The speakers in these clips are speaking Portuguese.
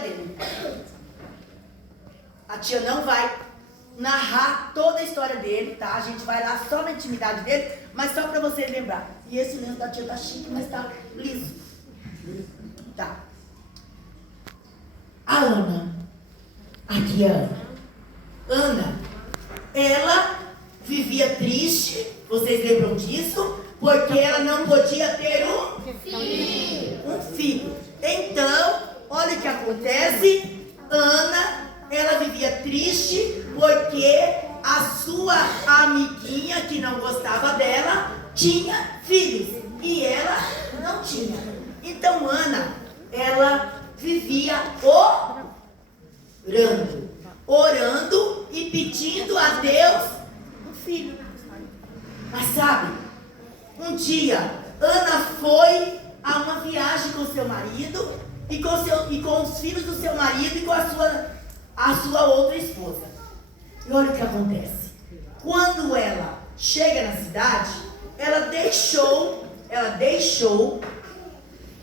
dele. A tia não vai narrar toda a história dele, tá? A gente vai lá só na intimidade dele, mas só pra vocês lembrar. E esse lenço da tia tá chique, mas tá liso. Tá. A Ana. Aqui, Ana. Ana, ela vivia triste, vocês lembram disso? Porque ela não podia ter um filho. Então, olha o que acontece. Ana, ela vivia triste porque a sua amiguinha que não gostava dela tinha filhos e ela não tinha. Então Ana, ela vivia orando e pedindo a Deus um filho. Mas sabe, um dia Ana foi a uma viagem com seu marido e com os filhos do seu marido e com a sua outra esposa. E olha o que acontece. Quando ela chega na cidade, ela deixou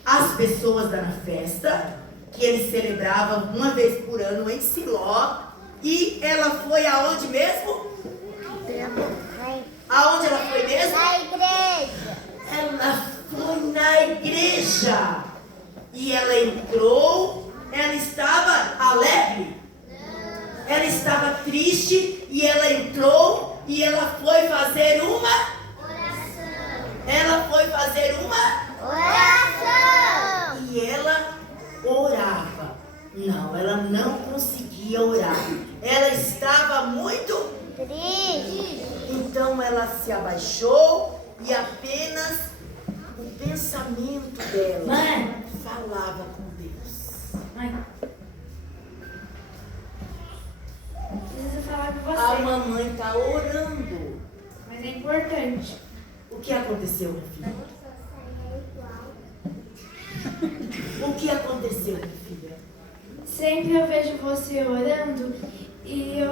as pessoas da festa, que eles celebravam uma vez por ano em Siló, e ela foi aonde mesmo? Aonde ela foi mesmo? Na igreja. Ela foi na igreja. E ela entrou, ela estava alegre? Ela estava triste e ela entrou e ela foi fazer uma Oração. Ela foi fazer uma Oração. E ela orava. Não, ela não conseguia orar. Ela estava muito Triste. Então ela se abaixou e apenas o pensamento dela falava com Deus. Preciso falar com A você, mamãe está orando. mas é importante. O que aconteceu, minha filha? O que aconteceu, minha filha? Sempre eu vejo você orando e eu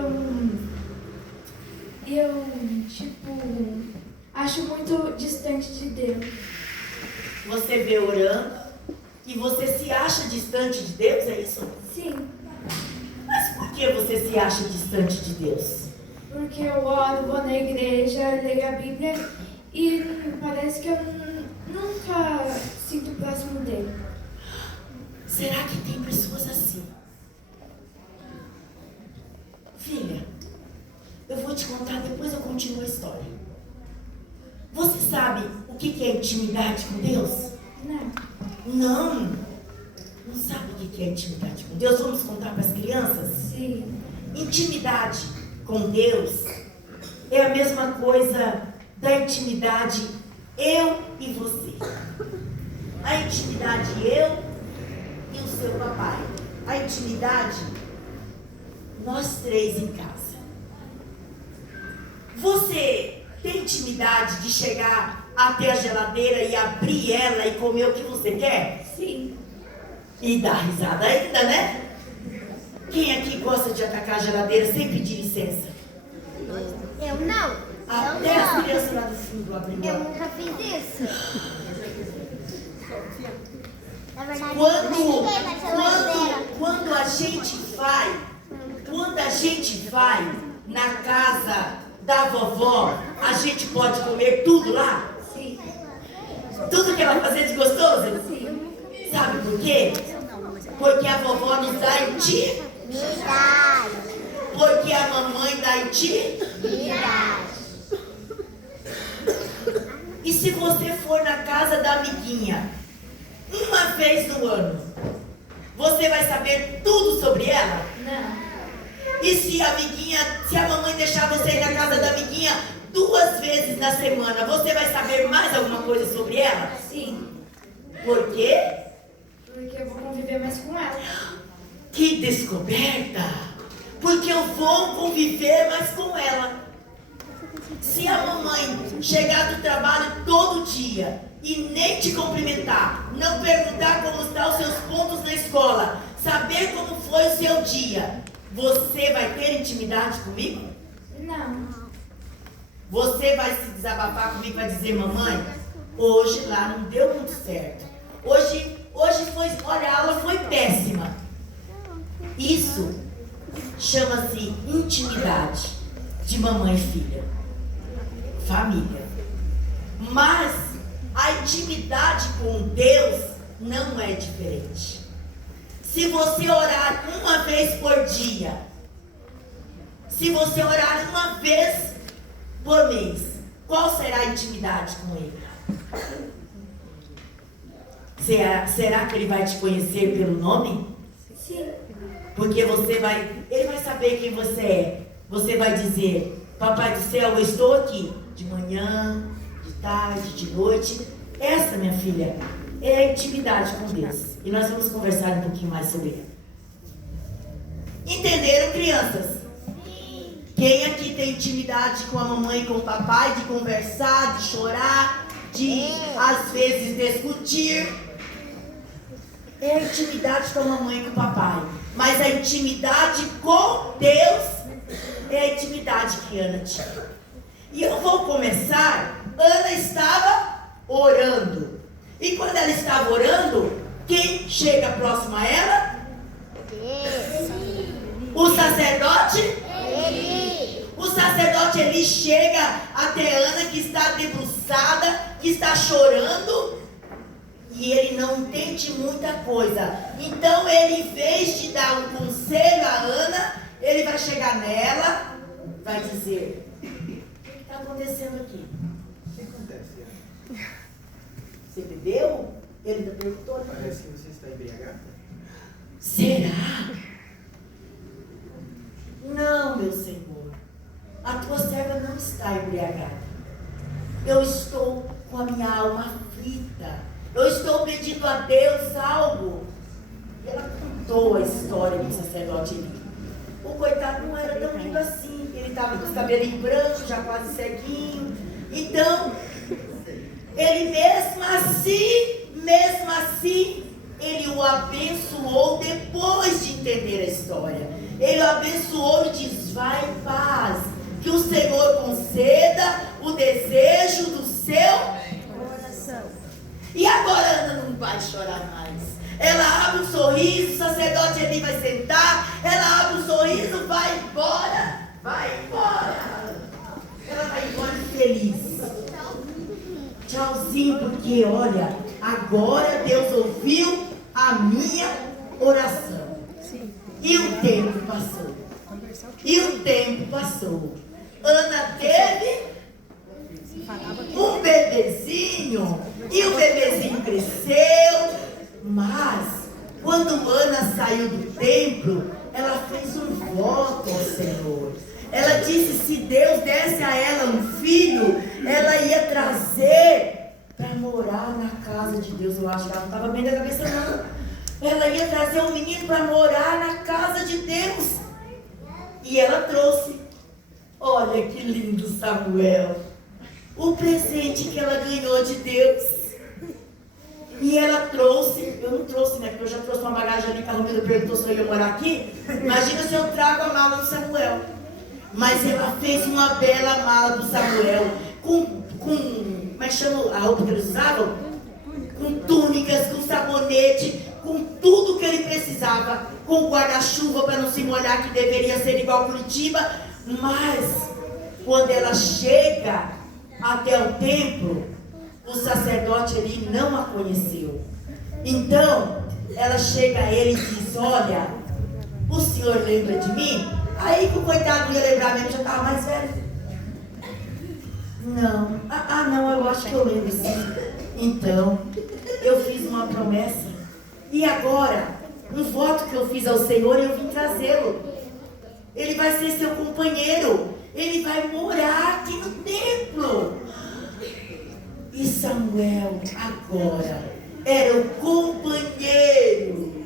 acho muito distante de Deus. Você vê orando e você se acha distante de Deus, é isso? Sim, Mas por que você se acha distante de Deus? porque eu oro, vou na igreja, leio a Bíblia e parece que eu nunca sinto próximo dele. Será que tem pessoas assim? Filha, eu vou te contar, depois eu continuo a história. Você sabe o que é intimidade com Deus? Não. Não sabe o que é intimidade com Deus? Vamos contar para as crianças? Sim. Intimidade com Deus é a mesma coisa da intimidade eu e você. A intimidade eu e o seu papai. A intimidade nós três em casa. Você tem intimidade de chegar até a geladeira e abrir ela e comer o que você quer? Sim. E dar risada ainda, né? Quem aqui gosta de atacar a geladeira sem pedir licença? Eu não. Até as crianças lá do fundo abrindo. Eu nunca fiz isso. Na verdade, Quando a gente vai na casa da vovó, a gente pode comer tudo lá? Sim. Tudo que ela fazia de gostoso? Sim. Sabe por quê? Porque a vovó nos dá intimidade. Porque a mamãe dá intimidade. E se você for na casa da amiguinha, uma vez no ano, você vai saber tudo sobre ela? Não. E se a mamãe deixar você ir na casa da amiguinha 2 vezes na semana, você vai saber mais alguma coisa sobre ela? Sim. Por quê? Porque eu vou conviver mais com ela. Que descoberta! Porque eu vou conviver mais com ela. Se a mamãe chegar do trabalho todo dia e nem te cumprimentar, não perguntar como estão os seus pontos na escola, saber como foi o seu dia, você vai ter intimidade comigo? Não. Você vai se desabafar comigo, vai dizer, mamãe, hoje lá não deu muito certo. Hoje foi, olha, a aula foi péssima. Isso chama-se intimidade de mamãe e filha, família. Mas a intimidade com Deus não é diferente. Se você orar uma vez por dia, se você orar uma vez por mês, qual será a intimidade com Ele? Será que Ele vai te conhecer pelo nome? Sim. Porque Ele vai saber quem você é. Você vai dizer: Papai do céu, eu estou aqui de manhã, de tarde, de noite. Essa, minha filha, é a intimidade com Deus. E nós vamos conversar um pouquinho mais sobre ela. Entenderam, crianças? Quem aqui tem intimidade com a mamãe e com o papai, de conversar, de chorar, de às vezes discutir? É a intimidade com a mamãe e com o papai. Mas a intimidade com Deus é a intimidade que Ana tinha. E eu vou começar. Ana estava orando. E quando ela estava orando, quem chega próximo a ela? O sacerdote? O sacerdote Eli chega até Ana, que está debruçada, que está chorando, e ele não entende muita coisa. Então ele, em vez de dar um conselho a Ana, ele vai chegar nela, vai dizer: o que está acontecendo aqui? O que acontece? Você bebeu? Ele ainda perguntou. Parece que você está embriagada. Será? Não, meu Senhor. A tua serva não está embriagada. Eu estou com a minha alma aflita. Eu estou pedindo a Deus algo. E ela contou a história do sacerdote Eli. O coitado não era tão lindo assim. Ele estava com os cabelinhos brancos, já quase ceguinho. Então, ele mesmo assim, ele o abençoou depois de entender a história. Ele o abençoou e diz: vai em paz, que o Senhor conceda o desejo do seu coração. E agora Ana não vai chorar mais. Ela abre um sorriso, o sacerdote ali vai sentar, ela abre um sorriso, vai embora. Ela vai embora feliz. Tchauzinho, porque olha, agora Deus ouviu a minha oração. E o tempo passou. Ana teve um bebezinho. E o bebezinho cresceu. Mas, quando Ana saiu do templo, ela fez um voto ao Senhor. Ela disse: se Deus desse a ela um filho, ela ia trazer para morar na casa de Deus. Eu acho que ela não estava bem da cabeça, não. Ela ia trazer um menino para morar na casa de Deus. E ela trouxe. Olha que lindo, Samuel. O presente que ela ganhou de Deus. E ela trouxe. Eu não trouxe, né? Porque eu já trouxe uma bagagem ali que a Romilda perguntou se eu ia morar aqui. Imagina se eu trago a mala do Samuel. Mas ela fez uma bela mala do Samuel. Com como é que chama a roupa que eles usavam? Com túnicas, com sabonete, com tudo que ele precisava, com guarda-chuva para não se molhar, que deveria ser igual Curitiba. Mas quando ela chega até o templo, o sacerdote ali não a conheceu. Então ela chega a ele e diz: olha, o senhor lembra de mim? Aí que o coitado ia lembrar mesmo, já estava mais velho. Não, não, eu acho que eu lembro sim. Então, eu fiz uma promessa. E agora, um voto que eu fiz ao Senhor, eu vim trazê-lo. Ele vai ser seu companheiro. Ele vai morar aqui no templo. E Samuel, agora, era o companheiro.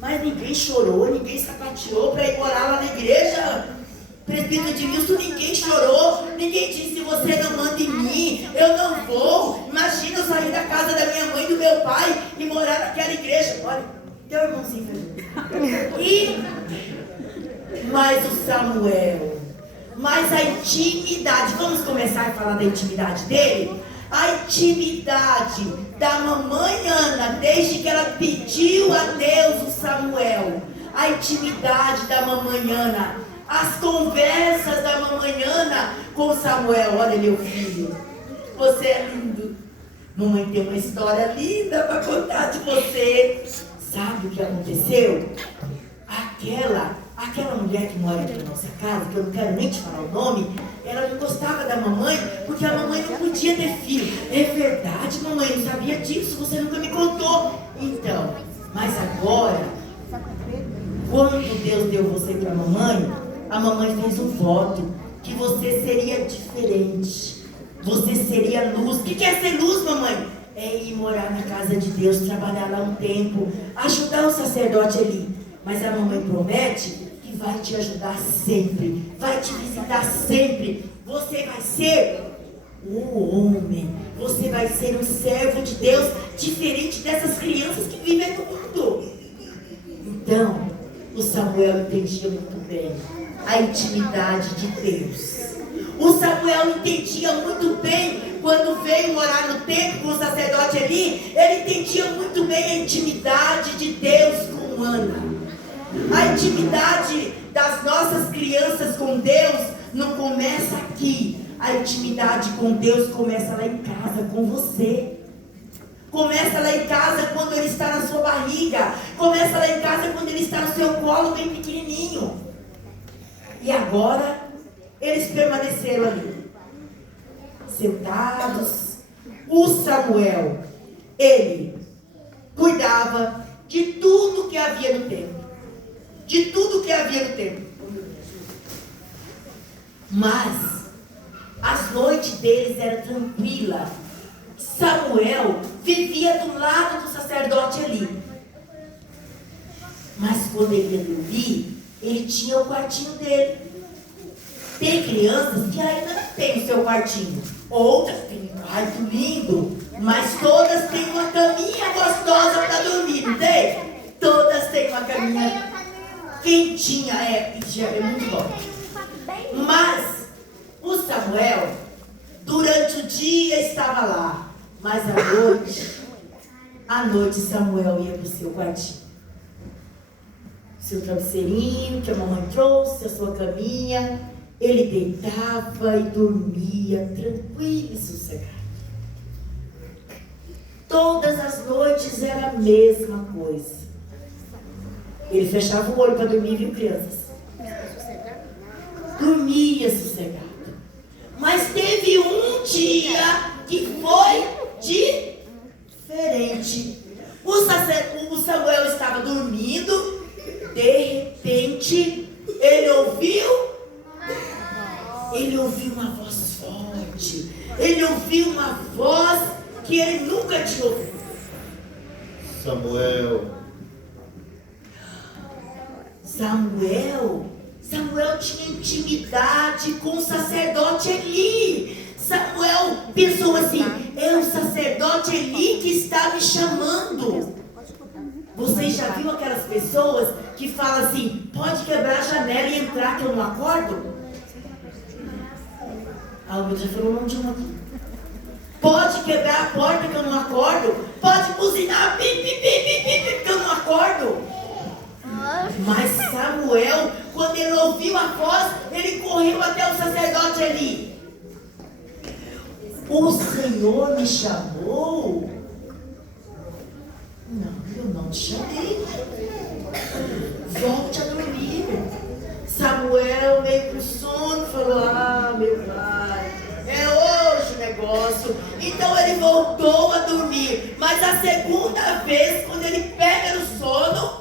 Mas ninguém chorou, ninguém sapateou para ir morar lá na igreja. Presbítero Edmilson, ninguém chorou, ninguém disse: você não manda em mim, eu não vou. Imagina eu sair da casa da minha mãe e do meu pai e morar naquela igreja. Olha, teu irmãozinho feliz. Mas o Samuel, mas a intimidade, vamos começar a falar da intimidade dele? A intimidade da mamãe Ana, desde que ela pediu a Deus o Samuel, a intimidade da mamãe Ana, as conversas da mamãe Ana com Samuel. Olha, meu filho, você é lindo. Mamãe tem uma história linda para contar de você. Sabe o que aconteceu? Aquela mulher que mora aqui na nossa casa, que eu não quero nem te falar o nome, ela não gostava da mamãe, porque a mamãe não podia ter filho. É verdade, mamãe, eu não sabia disso, você nunca me contou. Então, mas agora, quando Deus deu você para a mamãe fez um voto, que você seria diferente. Você seria luz. O que é ser luz, mamãe? É ir morar na casa de Deus, trabalhar lá um tempo, ajudar o sacerdote ali. Mas a mamãe promete que vai te ajudar sempre, vai te visitar sempre. Você vai ser um homem, você vai ser um servo de Deus, diferente dessas crianças que vivem no mundo. Então, o Samuel entendia muito bem a intimidade de Deus. O Samuel entendia muito bem, quando veio morar no templo com o sacerdote Eli, ele entendia muito bem a intimidade de Deus com Ana. A intimidade das nossas crianças com Deus não começa aqui. A intimidade com Deus começa lá em casa, com você. Começa lá em casa quando Ele está na sua barriga. Começa lá em casa quando Ele está no seu colo bem pequenininho. E agora, eles permaneceram ali, sentados. O Samuel, ele cuidava de tudo que havia no templo. De tudo que havia no templo. Mas as noites deles eram tranquilas. Samuel vivia do lado do sacerdote ali. Mas quando ele ia dormir, ele tinha o quartinho dele. Tem crianças que ainda não têm o seu quartinho. Outras têm um quarto lindo, mas todas têm uma caminha gostosa para dormir, não tem? Todas têm uma caminha quentinha, isso é muito bom. Mas o Samuel, durante o dia estava lá, mas à noite Samuel ia para o seu quartinho. Seu travesseirinho que a mamãe trouxe, a sua caminha, ele deitava e dormia tranquilo e sossegado. Todas as noites era a mesma coisa. Ele fechava o olho para dormir, viu, crianças? Dormia sossegado. Mas teve um dia que foi diferente. O Samuel estava dormindo. De repente, ele ouviu uma voz forte. Ele ouviu uma voz que ele nunca tinha ouvido. Samuel tinha intimidade com o sacerdote Eli. Samuel pensou assim: é o sacerdote Eli que está me chamando. Vocês já viram aquelas pessoas que falam assim: pode quebrar a janela e entrar que eu não acordo? Alguém já falou o nome de uma aqui. Pode quebrar a porta que eu não acordo? Pode buzinar, pi, pi, pi, pi, pi, que eu não acordo? Mas Samuel, quando ele ouviu a voz, ele correu até o sacerdote ali. O Senhor me chamou? Não, eu não te chamei. Volte a dormir. Samuel, meio com sono, falou: ah, meu pai, é hoje o negócio. Então ele voltou a dormir. Mas a segunda vez, quando ele pega no sono,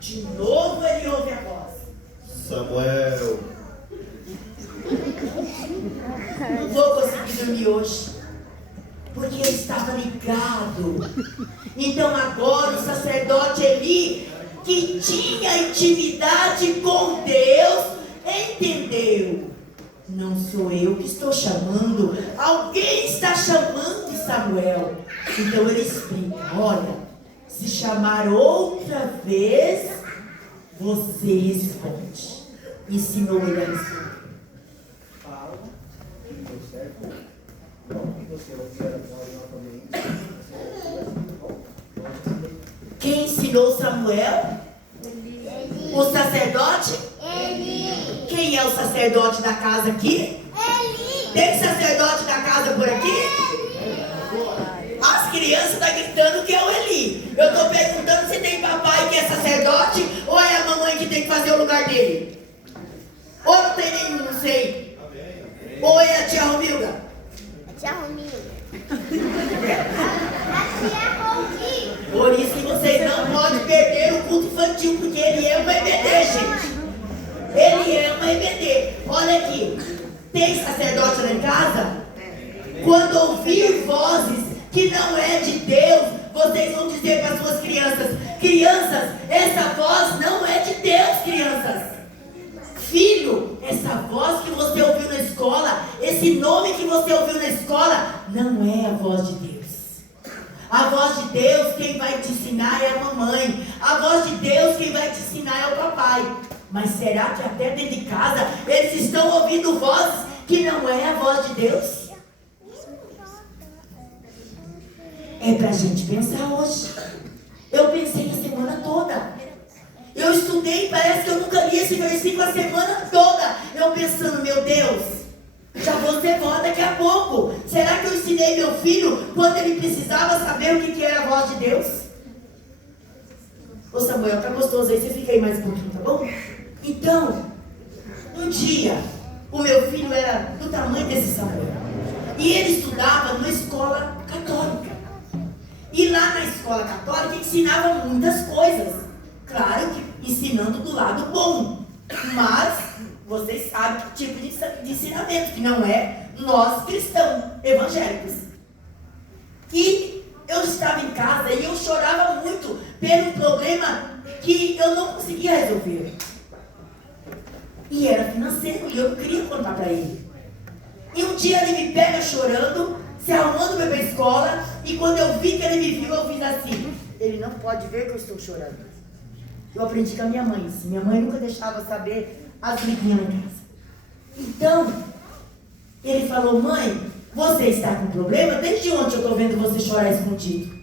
de novo ele ouve a voz: Samuel. Não vou conseguir dormir hoje, porque ele estava ligado. Então agora o sacerdote Eli, que tinha intimidade com Deus, entendeu: não sou eu que estou chamando, alguém está chamando Samuel. Então ele explica: olha, se chamar outra vez, você responde. Ensinou ele a responder. Fala, que deu certo. Não que você ouviu a voz novamente. Quem ensinou Samuel? O sacerdote? Eli. Quem é o sacerdote da casa aqui? Eli. Tem sacerdote da casa por aqui? As crianças estão gritando que é o Eli. Eu estou perguntando se tem papai que é sacerdote ou é a mamãe que tem que fazer o lugar dele. Ou não tem nenhum, não sei. Ou é a tia Romilda? A tia Romilda. A tia Romilda. Por isso que vocês não podem perder o culto infantil, porque ele é uma EBD, gente. Ele é uma EBD. Olha aqui, tem sacerdote lá em casa? Quando ouvir vozes que não é de Deus, vocês vão dizer para suas crianças: crianças, essa voz não é de Deus, crianças. Filho, essa voz que você ouviu na escola, esse nome que você ouviu na escola, não é a voz de Deus. A voz de Deus, quem vai te ensinar é a mamãe. A voz de Deus, quem vai te ensinar é o papai. Mas será que até dentro de casa eles estão ouvindo vozes que não é a voz de Deus? É pra gente pensar hoje. Eu pensei a semana toda. Eu estudei, parece que eu nunca li esse versículo a semana toda. Eu pensando, meu Deus, já vou ser vó daqui a pouco. Será que eu ensinei meu filho quando ele precisava saber o que era a voz de Deus? Ô Samuel, tá gostoso aí, você fica aí mais um pouquinho, tá bom? Então, um dia, o meu filho era do tamanho desse Samuel. E ele estudava numa escola católica. E lá na escola católica ensinava muitas coisas. Claro que ensinando do lado bom. Mas vocês sabem que tipo de ensinamento, que não é nós cristãos evangélicos. E eu estava em casa e eu chorava muito pelo problema que eu não conseguia resolver. E era financeiro e eu não queria contar para ele. E um dia ele me pega chorando, se arrumando para ir para a escola, e quando eu vi que ele me viu, eu fiz assim: ele não pode ver que eu estou chorando. Eu aprendi com a minha mãe isso. Minha mãe nunca deixava saber as briguinhas lá em casa. Então, ele falou: mãe, você está com problema? Desde ontem eu estou vendo você chorar escondido.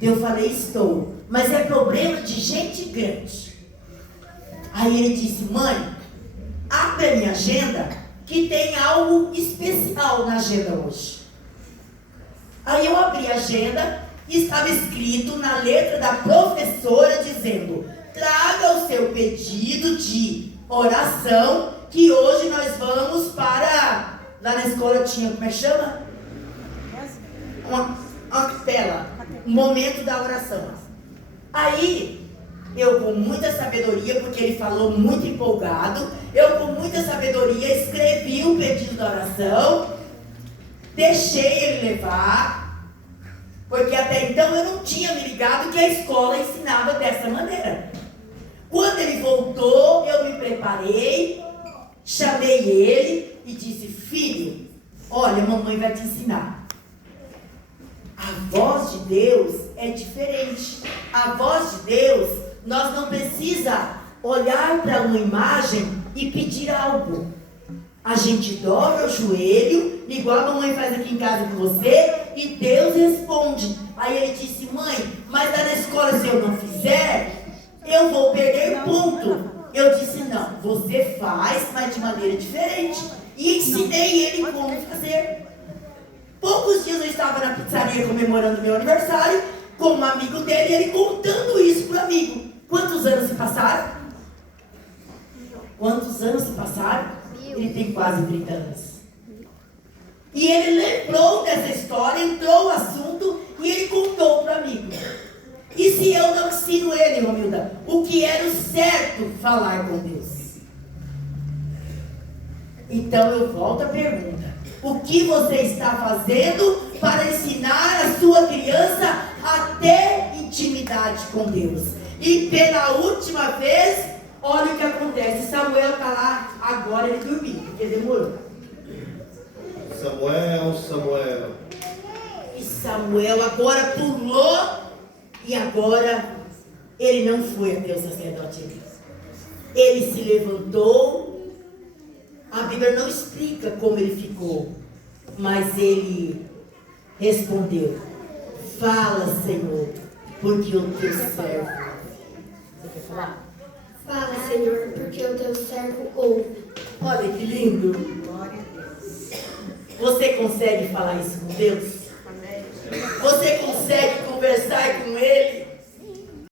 Eu falei: estou, mas é problema de gente grande. Aí ele disse: mãe, abre a minha agenda, que tem algo especial na agenda hoje. Aí eu abri a agenda e estava escrito na letra da professora dizendo: traga o seu pedido de oração, que hoje nós vamos para... Lá na escola tinha, como é que chama? Uma capela, um momento da oração. Aí, eu com muita sabedoria, porque ele falou muito empolgado, eu com muita sabedoria escrevi o pedido da oração, deixei ele levar, porque até então eu não tinha me ligado que a escola ensinava dessa maneira. Quando ele voltou, eu me preparei, chamei ele e disse: filho, olha, a mamãe vai te ensinar. A voz de Deus é diferente. A voz de Deus, nós não precisa olhar para uma imagem e pedir algo. A gente dobra o joelho, igual a mamãe faz aqui em casa com você, e Deus responde. Aí ele disse: mãe, mas lá na escola, se eu não fizer, eu vou perder ponto. Eu disse: não, você faz, mas de maneira diferente. E ensinei ele como fazer. Poucos dias eu estava na pizzaria comemorando meu aniversário, com um amigo dele, e ele contando isso para o amigo. Quantos anos se passaram? Quantos anos se passaram? Ele tem quase 30 anos. E ele lembrou dessa história, entrou o assunto e ele contou para o amigo. E se eu não ensino ele, Romilda, o que era o certo falar com Deus? Então eu volto à pergunta: o que você está fazendo para ensinar a sua criança a ter intimidade com Deus? E pela última vez, olha o que acontece. Samuel está lá, agora ele dormiu, porque demorou. Samuel. E Samuel agora pulou. E agora, ele não foi até o sacerdote. Ele se levantou. A Bíblia não explica como ele ficou, mas ele respondeu: fala, Senhor, porque o teu servo. Você quer falar? Fala, Senhor, porque o teu servo ouve. Olha que lindo. Você consegue falar isso com Deus? Você consegue conversar com